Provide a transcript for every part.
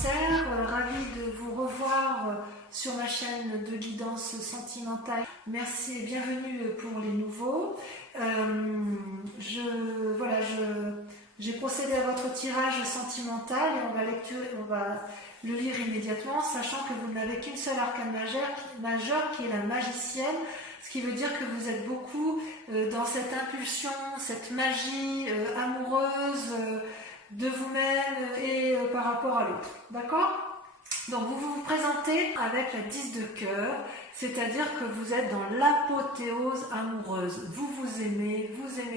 Cancer, ravie de vous revoir sur ma chaîne de guidance sentimentale. Merci et bienvenue pour les nouveaux. J'ai procédé à votre tirage sentimental et on va le lire immédiatement, sachant que vous n'avez qu'une seule arcane majeure qui est la magicienne, ce qui veut dire que vous êtes beaucoup dans cette impulsion, cette magie amoureuse de vous-même et par rapport à l'autre. D'accord ? Donc vous vous présentez avec la 10 de cœur, c'est-à-dire que vous êtes dans l'apothéose amoureuse. Vous aimez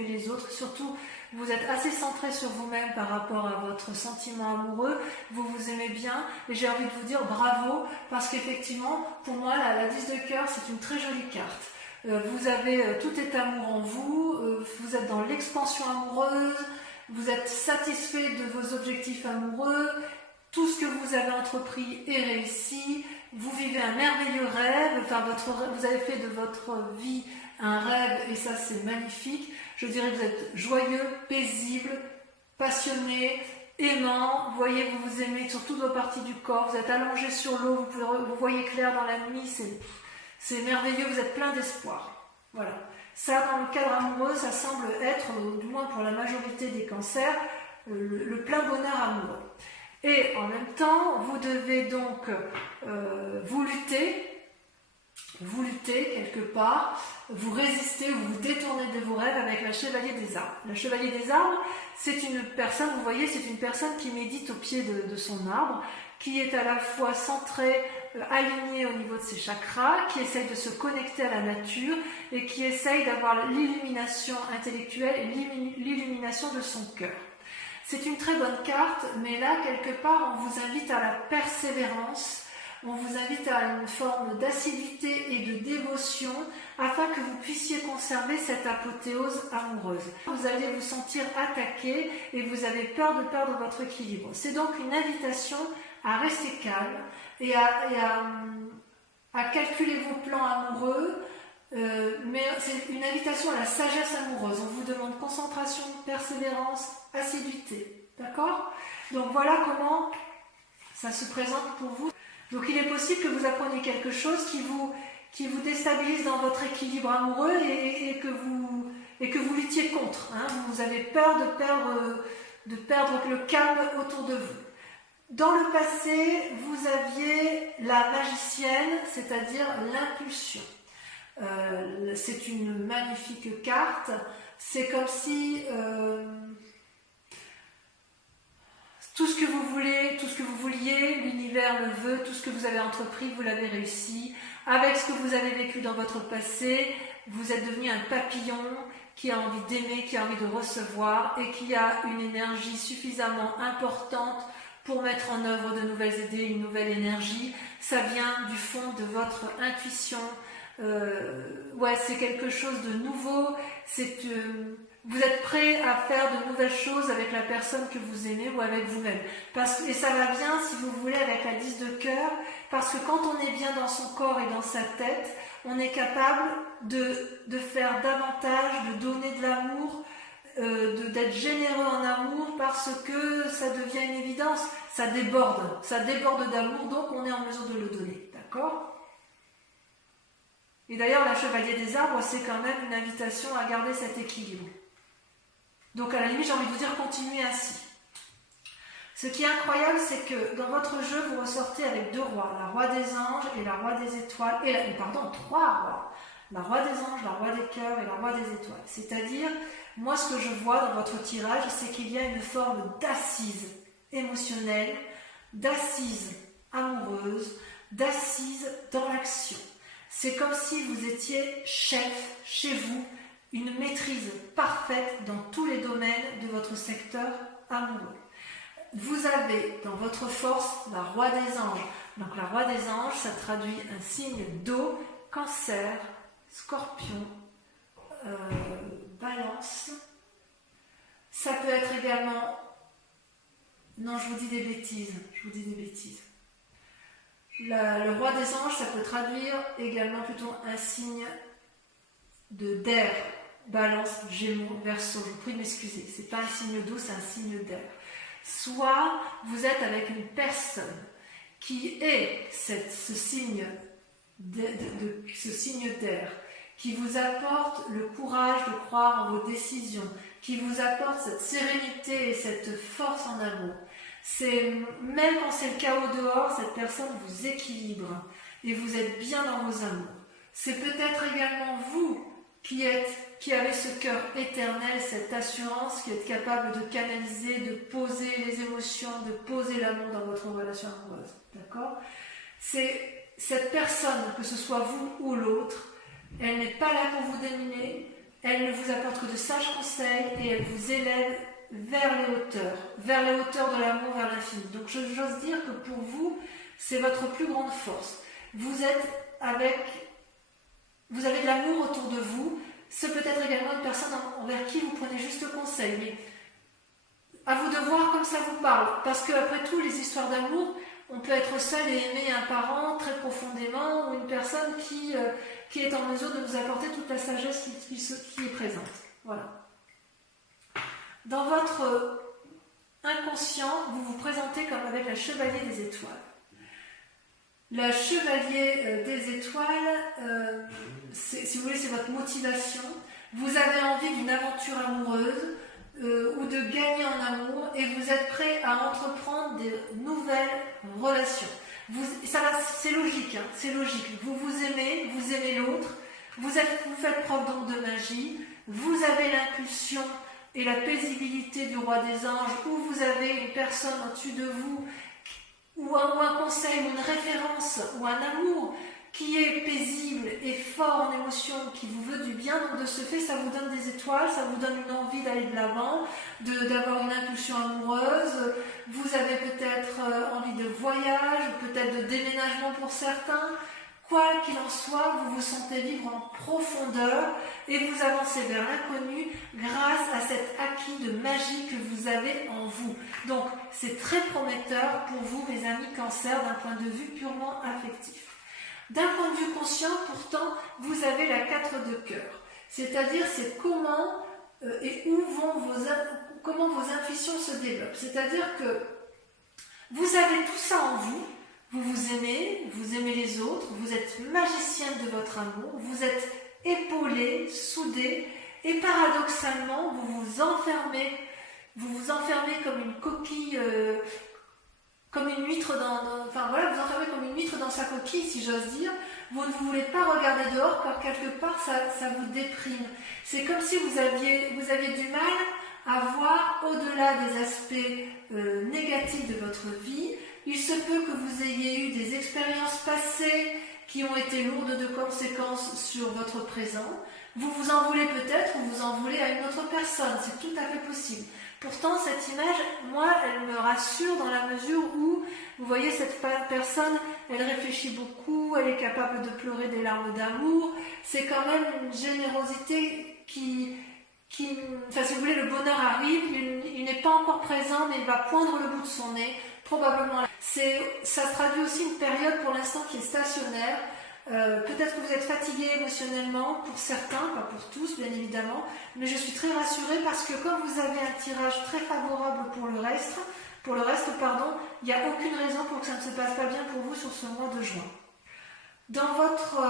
les autres, surtout vous êtes assez centré sur vous-même par rapport à votre sentiment amoureux, vous vous aimez bien et j'ai envie de vous dire bravo parce qu'effectivement pour moi la 10 de cœur c'est une très jolie carte. Vous avez tout est amour en vous, vous êtes dans l'expansion amoureuse, vous êtes satisfait de vos objectifs amoureux, tout ce que vous avez entrepris est réussi, vous vivez un merveilleux rêve, vous avez fait de votre vie un rêve et ça c'est magnifique. Je dirais que vous êtes joyeux, paisible, passionné, aimant, vous voyez, vous vous aimez sur toutes vos parties du corps, vous êtes allongé sur l'eau, vous voyez clair dans la nuit, c'est merveilleux, vous êtes plein d'espoir. Voilà. Ça, dans le cadre amoureux, ça semble être, du moins pour la majorité des cancers, le plein bonheur amoureux. Et en même temps, vous devez donc vous lutter quelque part, vous résistez, vous détournez de vos rêves avec la chevalier des arbres. La chevalier des arbres, c'est une personne, vous voyez, c'est une personne qui médite au pied de son arbre, qui est à la fois centrée, alignée au niveau de ses chakras, qui essaye de se connecter à la nature et qui essaye d'avoir l'illumination intellectuelle et l'illumination de son cœur. C'est une très bonne carte, mais là, quelque part, on vous invite à la persévérance, on vous invite à une forme d'assiduité et de dévotion afin que vous puissiez conserver cette apothéose amoureuse. Vous allez vous sentir attaqué et vous avez peur de perdre votre équilibre. C'est donc une invitation à rester calme et à calculer vos plans amoureux, mais c'est une invitation à la sagesse amoureuse. On vous demande concentration, persévérance, assiduité. D'accord ? Donc voilà comment ça se présente pour vous. Donc il est possible que vous appreniez quelque chose qui vous déstabilise dans votre équilibre amoureux et que vous luttiez contre. Hein. Vous avez peur de perdre le calme autour de vous. Dans le passé, vous aviez la magicienne, c'est-à-dire l'impulsion. C'est une magnifique carte. C'est comme si tout ce que vous voulez, tout ce que vous vouliez, l'univers le veut, tout ce que vous avez entrepris, vous l'avez réussi. Avec ce que vous avez vécu dans votre passé, vous êtes devenu un papillon qui a envie d'aimer, qui a envie de recevoir et qui a une énergie suffisamment importante pour mettre en œuvre de nouvelles idées, une nouvelle énergie. Ça vient du fond de votre intuition. C'est quelque chose de nouveau. Vous êtes prêt à faire de nouvelles choses avec la personne que vous aimez ou avec vous-même. Et ça va bien, si vous voulez, avec la 10 de cœur, parce que quand on est bien dans son corps et dans sa tête, on est capable de faire davantage, de donner de l'amour, d'être généreux en amour parce que ça devient une évidence, ça déborde d'amour, donc on est en mesure de le donner. D'accord ? Et d'ailleurs, la chevalier des arbres, c'est quand même une invitation à garder cet équilibre. Donc à la limite, j'ai envie de vous dire, continuez ainsi. Ce qui est incroyable, c'est que dans votre jeu, vous ressortez avec deux rois, la roi des anges et la roi des étoiles, trois rois. La roi des anges, la roi des cœurs et la roi des étoiles. C'est-à-dire, moi ce que je vois dans votre tirage, c'est qu'il y a une forme d'assise émotionnelle, d'assise amoureuse, d'assise dans l'action. C'est comme si vous étiez chef chez vous, une maîtrise parfaite dans tous les domaines de votre secteur amoureux. Vous avez dans votre force la roi des anges. Donc la roi des anges, ça traduit un signe d'eau, Cancer, Scorpion, Balance. Ça peut être également... Non, je vous dis des bêtises. Le roi des anges, ça peut traduire également plutôt un signe d'air. Balance, Gémeaux, Verseau. Je vous prie de m'excuser. C'est pas un signe d'eau, c'est un signe d'air. soit vous êtes avec une personne qui est ce signe d'air, qui vous apporte le courage de croire en vos décisions, qui vous apporte cette sérénité et cette force en amour. Même quand c'est le chaos dehors, cette personne vous équilibre et vous êtes bien dans vos amours. C'est peut-être également vous qui avez ce cœur éternel, cette assurance, qui êtes capable de canaliser, de poser les émotions, de poser l'amour dans votre relation amoureuse. D'accord ? C'est cette personne, que ce soit vous ou l'autre, elle n'est pas là pour vous dominer, elle ne vous apporte que de sages conseils et elle vous élève vers les hauteurs de l'amour, vers l'infini. Donc j'ose dire que pour vous, c'est votre plus grande force. Vous avez de l'amour autour de vous, c'est peut-être également une personne envers qui vous prenez juste conseil, mais à vous de voir comme ça vous parle, parce qu'après tout, les histoires d'amour, on peut être seul et aimer un parent très profondément ou une personne qui est en mesure de nous apporter toute la sagesse qui est présente. Voilà. Dans votre inconscient, vous vous présentez comme avec la chevalier des étoiles. La chevalier des étoiles, si vous voulez, c'est votre motivation. Vous avez envie d'une aventure amoureuse ou de gagner en amour et vous êtes prêt à entreprendre des nouvelles relations. C'est logique, hein, c'est logique. Vous aimez l'autre, vous faites preuve donc de magie, vous avez l'impulsion et la paisibilité du roi des anges, ou vous avez une personne au-dessus de vous, ou un conseil, ou une référence, ou un amour qui est paisible et fort en émotion, qui vous veut du bien. Donc de ce fait, ça vous donne des étoiles, ça vous donne une envie d'aller de l'avant, d'avoir une impulsion amoureuse. Vous avez peut-être envie de voyage, peut-être de déménagement pour certains. Quoi qu'il en soit, vous vous sentez vivre en profondeur et vous avancez vers l'inconnu grâce à cet acquis de magie que vous avez en vous. Donc, c'est très prometteur pour vous, mes amis Cancer, d'un point de vue purement affectif. D'un point de vue conscient, pourtant, vous avez la 4 de cœur. C'est-à-dire, c'est comment et où comment vos intuitions se développent. C'est-à-dire que vous avez tout ça en vous. Vous aimez les autres, vous êtes magicienne de votre amour, vous êtes épaulé, soudé, et paradoxalement, vous vous enfermez comme une coquille, comme une huître vous enfermez comme une huître dans sa coquille, si j'ose dire. Vous ne voulez pas regarder dehors, car quelque part, ça vous déprime. C'est comme si vous aviez du mal à voir au-delà des aspects négatifs de votre vie. Il se peut que vous ayez eu des expériences passées qui ont été lourdes de conséquences sur votre présent. Vous vous en voulez peut-être ou vous en voulez à une autre personne, c'est tout à fait possible. Pourtant, cette image, moi, elle me rassure dans la mesure où, vous voyez, cette personne, elle réfléchit beaucoup, elle est capable de pleurer des larmes d'amour. C'est quand même une générosité si vous voulez, le bonheur arrive, il n'est pas encore présent, mais il va poindre le bout de son nez, probablement. Ça traduit aussi une période pour l'instant qui est stationnaire. Peut-être que vous êtes fatigué émotionnellement, pour certains, pas pour tous bien évidemment, mais je suis très rassurée parce que comme vous avez un tirage très favorable pour le reste, il n'y a aucune raison pour que ça ne se passe pas bien pour vous sur ce mois de juin. Dans votre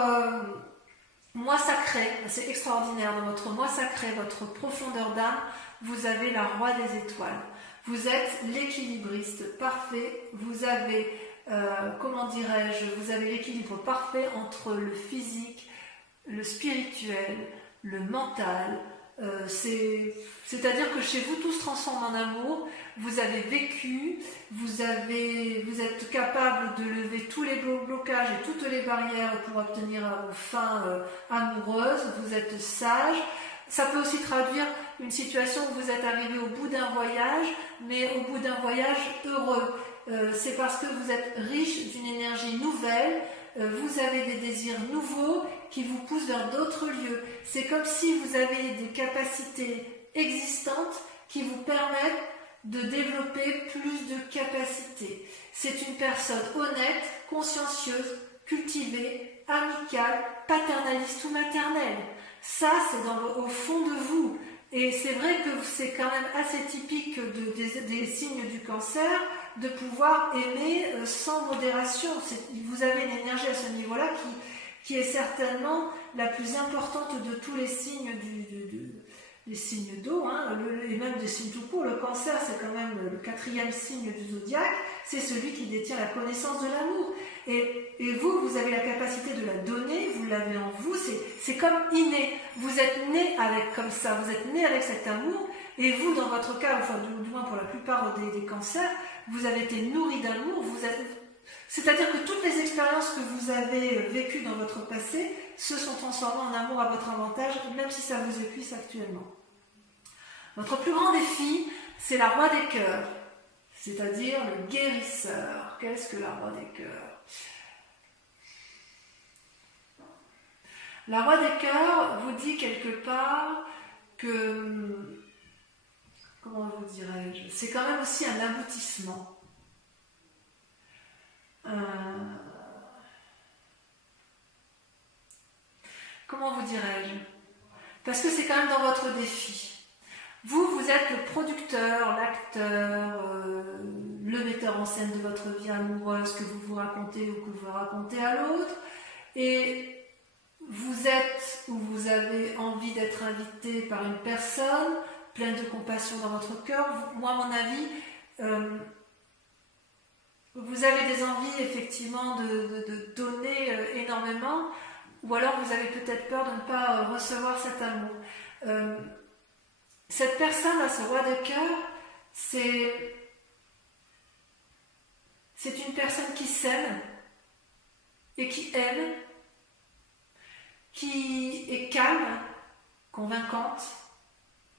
mois sacré, c'est extraordinaire, dans votre mois sacré, votre profondeur d'âme, vous avez la roi des étoiles. Vous êtes l'équilibriste parfait, vous avez, vous avez l'équilibre parfait entre le physique, le spirituel, le mental. C'est-à-dire que chez vous, tout se transforme en amour. Vous avez vécu, vous êtes capable de lever tous les blocages et toutes les barrières pour obtenir vos fins amoureuses. Vous êtes sage. Ça peut aussi traduire une situation où vous êtes arrivé au bout d'un voyage, mais au bout d'un voyage heureux. C'est parce que vous êtes riche d'une énergie nouvelle, vous avez des désirs nouveaux qui vous poussent vers d'autres lieux. C'est comme si vous avez des capacités existantes qui vous permettent de développer plus de capacités. C'est une personne honnête, consciencieuse, cultivée, amicale, paternaliste ou maternelle. Ça, c'est au fond de vous. Et c'est vrai que c'est quand même assez typique des signes du cancer de pouvoir aimer sans modération. Vous avez une énergie à ce niveau-là qui est certainement la plus importante de tous les signes des signes d'eau, hein, et même des signes tout court. Le cancer, c'est quand même le 4e signe du zodiaque, c'est celui qui détient la connaissance de l'amour. Et vous avez la capacité de la donner, vous l'avez en vous, c'est comme inné. Vous êtes né avec comme ça, vous êtes né avec cet amour, et vous, dans votre cas, enfin du moins pour la plupart des cancers, vous avez été nourri d'amour, c'est-à-dire que toutes les expériences que vous avez vécues dans votre passé se sont transformées en amour à votre avantage, même si ça vous épuise actuellement. Votre plus grand défi, c'est la roi des cœurs, c'est-à-dire le guérisseur. Qu'est-ce que la roi des cœurs? La roi des cœurs vous dit quelque part que, comment vous dirais-je, c'est quand même aussi un aboutissement. Comment vous dirais-je? Parce que c'est quand même dans votre défi. Vous êtes le producteur, l'acteur, le metteur en scène de votre vie amoureuse que vous vous racontez ou que vous racontez à l'autre. Et vous êtes ou vous avez envie d'être invité par une personne pleine de compassion dans votre cœur. Moi, à mon avis, vous avez des envies effectivement de donner énormément, ou alors vous avez peut-être peur de ne pas recevoir cet amour. Cette personne, là, ce roi de cœur, c'est une personne qui s'aime et qui aime, qui est calme, convaincante,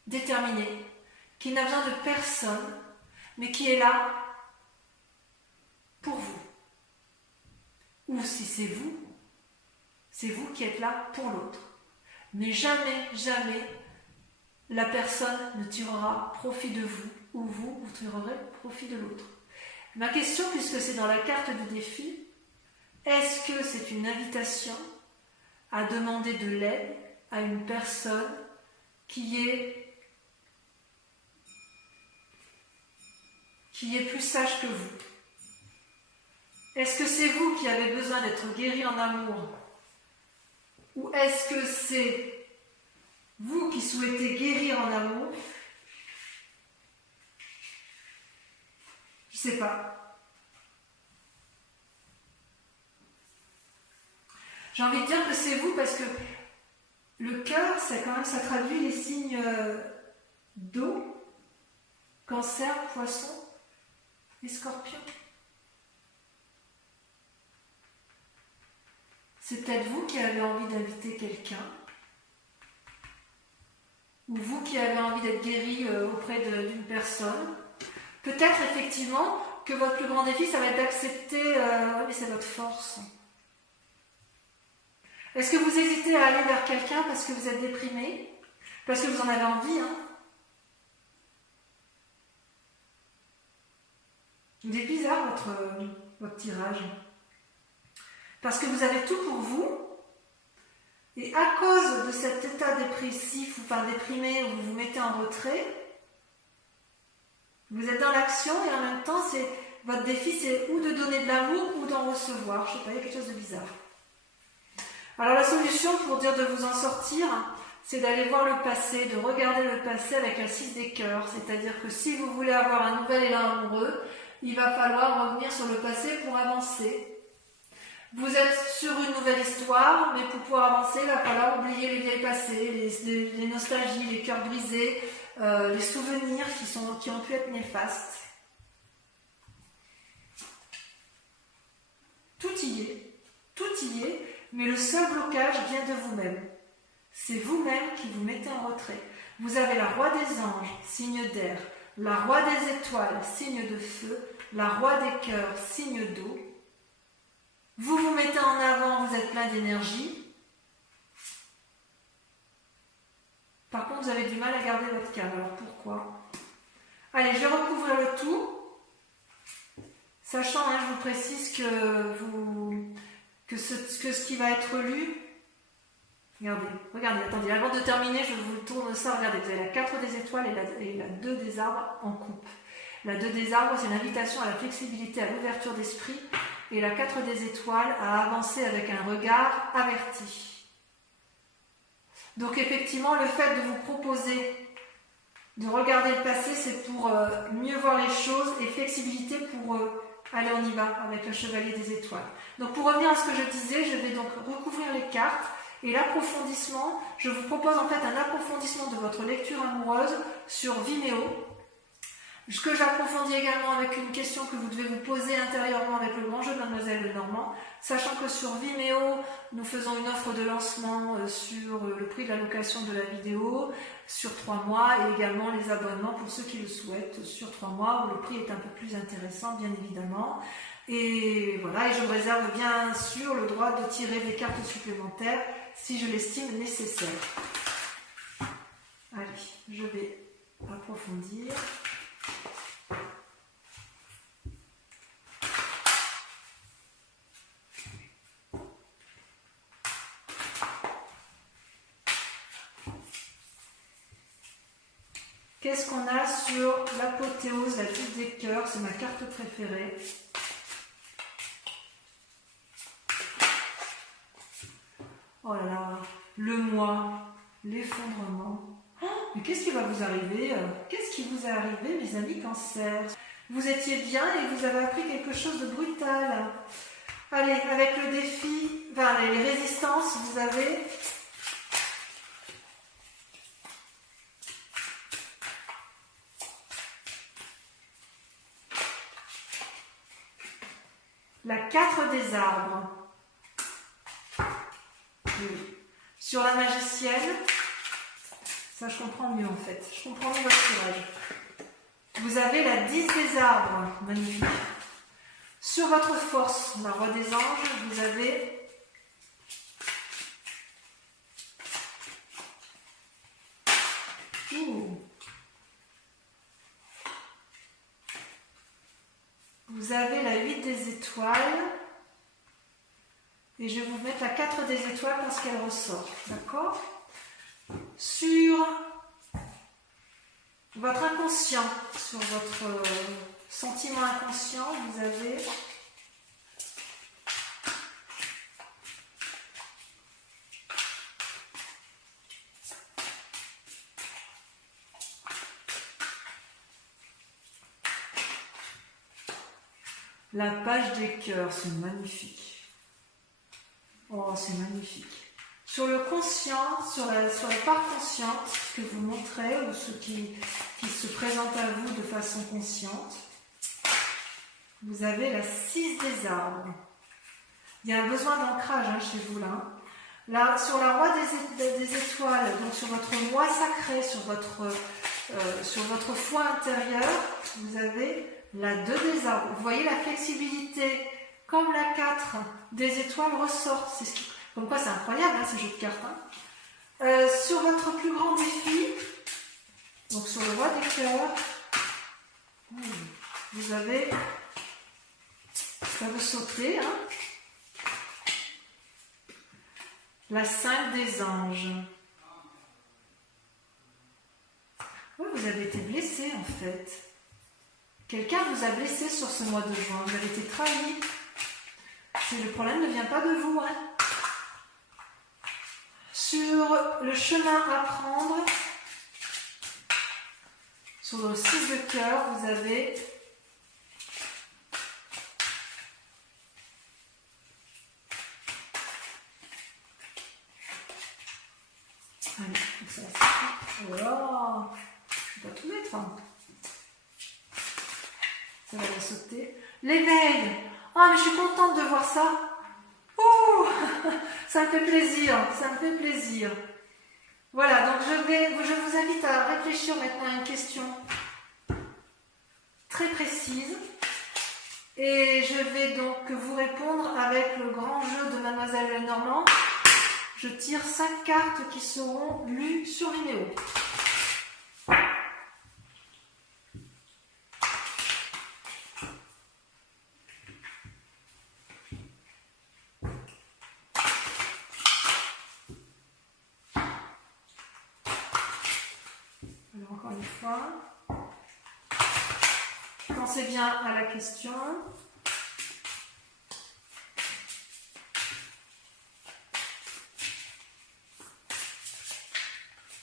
déterminée, qui n'a besoin de personne, mais qui est là pour vous. Ou si c'est vous qui êtes là pour l'autre. Mais jamais, jamais, la personne ne tirera profit de vous, ou vous tirerez profit de l'autre. Ma question, puisque c'est dans la carte du défi, est-ce que c'est une invitation à demander de l'aide à une personne qui est plus sage que vous? Est-ce que c'est vous qui avez besoin d'être guéri en amour? Ou est-ce que c'est vous qui souhaitez guérir en amour? Je ne sais pas. J'ai envie de dire que c'est vous parce que le cœur, ça traduit les signes d'eau, cancer, poisson et scorpion. C'est peut-être vous qui avez envie d'inviter quelqu'un, ou vous qui avez envie d'être guéri auprès d'une personne. Peut-être effectivement que votre plus grand défi, ça va être d'accepter, mais c'est votre force. Est-ce que vous hésitez à aller vers quelqu'un parce que vous êtes déprimé? Parce que vous en avez envie, hein? Il est bizarre votre tirage. Parce que vous avez tout pour vous, et à cause de cet état dépressif, enfin déprimé, où vous vous mettez en retrait, vous êtes dans l'action, et en même temps, votre défi, c'est ou de donner de l'amour, ou d'en recevoir. Je ne sais pas, il y a quelque chose de bizarre. Alors la solution pour dire de vous en sortir, c'est d'aller voir le passé, de regarder le passé avec un 6 des cœurs. C'est-à-dire que si vous voulez avoir un nouvel élan amoureux, il va falloir revenir sur le passé pour avancer. Vous êtes sur une nouvelle histoire, mais pour pouvoir avancer, il va falloir oublier les vieilles passés, les nostalgies, les cœurs brisés, les souvenirs qui ont pu être néfastes. Tout y est, mais le seul blocage vient de vous-même. C'est vous-même qui vous mettez en retrait. Vous avez la roi des anges, signe d'air, la roi des étoiles, signe de feu, la roi des cœurs, signe d'eau. Vous vous mettez en avant, vous êtes plein d'énergie. Par contre, vous avez du mal à garder votre calme. Alors pourquoi? Allez, je vais recouvrir le tout. Sachant, je vous précise que ce qui va être lu, Regardez, regardez, attendez, avant de terminer, je vous tourne ça. Regardez, vous avez la 4 des étoiles et la 2 des arbres en coupe. La 2 des arbres, c'est une invitation à la flexibilité, à l'ouverture d'esprit. Et la 4 des étoiles, à avancer avec un regard averti. Donc effectivement, le fait de vous proposer de regarder le passé, c'est pour mieux voir les choses, et flexibilité pour aller, on y va, avec le chevalier des étoiles. Donc pour revenir à ce que je disais, je vais donc recouvrir les cartes. Et l'approfondissement, je vous propose en fait un approfondissement de votre lecture amoureuse sur Vimeo. Ce que j'approfondis également avec une question que vous devez vous poser intérieurement avec le grand jeu de Mademoiselle Lenormand, sachant que sur Vimeo, nous faisons une offre de lancement sur le prix de la location de la vidéo sur 3 mois et également les abonnements pour ceux qui le souhaitent sur 3 mois où le prix est un peu plus intéressant bien évidemment. Et voilà, et je me réserve bien sûr le droit de tirer des cartes supplémentaires si je l'estime nécessaire. Allez, je vais approfondir. Qu'est-ce qu'on a sur l'apothéose, la vie des cœurs? C'est ma carte préférée. Oh là là, le moi, l'effondrement. Oh, mais qu'est-ce qui va vous arriver? Qu'est-ce qui vous est arrivé, mes amis Cancer? Vous étiez bien et vous avez appris quelque chose de brutal. Allez, avec le défi, enfin les résistances, vous avez la 4 des arbres. Oui. Sur la magicienne, ça je comprends mieux en fait. Je comprends mieux votre tirage. Vous avez la 10 des arbres, magnifique. Sur votre force, la roi des anges, vous avez vous avez la 8 des étoiles. Et je vais vous mettre la 4 des étoiles parce qu'elle ressort. D'accord? Sur votre inconscient, sur votre sentiment inconscient, vous avez la page des cœurs. C'est magnifique. Oh, c'est magnifique. Sur le conscient, sur la part consciente que vous montrez, ou ce qui se présente à vous de façon consciente, vous avez la 6 des arbres. Il y a un besoin d'ancrage chez vous là. Là, sur la roi des étoiles, donc sur votre moi sacré, sur votre foi intérieure, vous avez la 2 des arbres. Vous voyez la flexibilité. Comme la 4 des étoiles ressort, comme quoi c'est incroyable ces jeux de cartes. Sur votre plus grand défi, donc sur le roi des cœurs, vous avez, ça vous sautez, la 5 des anges. Oui, vous avez été blessé en fait. Quelqu'un vous a blessé sur ce mois de juin, vous avez été trahi. Le problème ne vient pas de vous. Sur le chemin à prendre, sur le 6 de cœur, vous avez allez, ça va. Oh là, je vais pas tout mettre. Ça va la sauter. L'éveil. Ah, mais je suis contente de voir ça. Ouh, ça me fait plaisir, ça me fait plaisir. Voilà, donc je vous invite à réfléchir maintenant à une question très précise. Et je vais donc vous répondre avec le grand jeu de Mademoiselle Lenormand. Je tire 5 cartes qui seront lues sur Vimeo. encore une fois. Pensez bien à la question.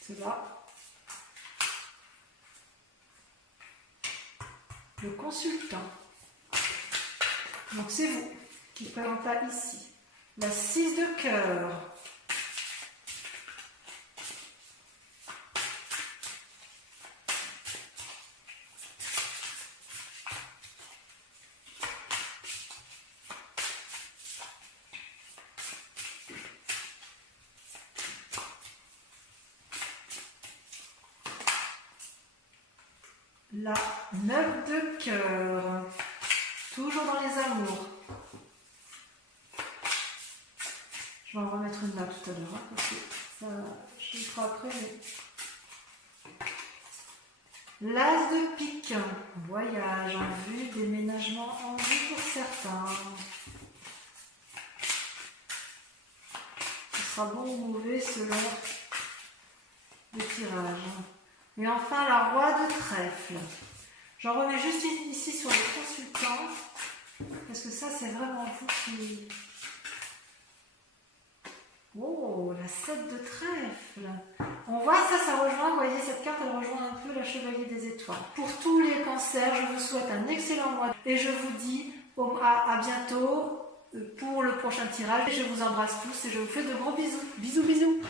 C'est là. Le consultant. Donc c'est vous qui présentez ici. La 6 de cœur. La 9 de cœur. Toujours dans les amours. Je vais en remettre une là tout à l'heure, hein, parce que ça, je le ferai après. Mais... L'as de pique. Voyage en vue, déménagement en vue pour certains. Ce sera bon ou mauvais selon le tirage. Et enfin, la roi de trèfle. J'en remets juste ici sur le consultant, parce que ça, c'est vraiment vous qui... Oh, la 7 de trèfle. On voit ça rejoint, vous voyez, cette carte, elle rejoint un peu la chevalier des étoiles. Pour tous les cancers, je vous souhaite un excellent mois et je vous dis à bientôt pour le prochain tirage. Je vous embrasse tous et je vous fais de gros bisous. Bisous, bisous.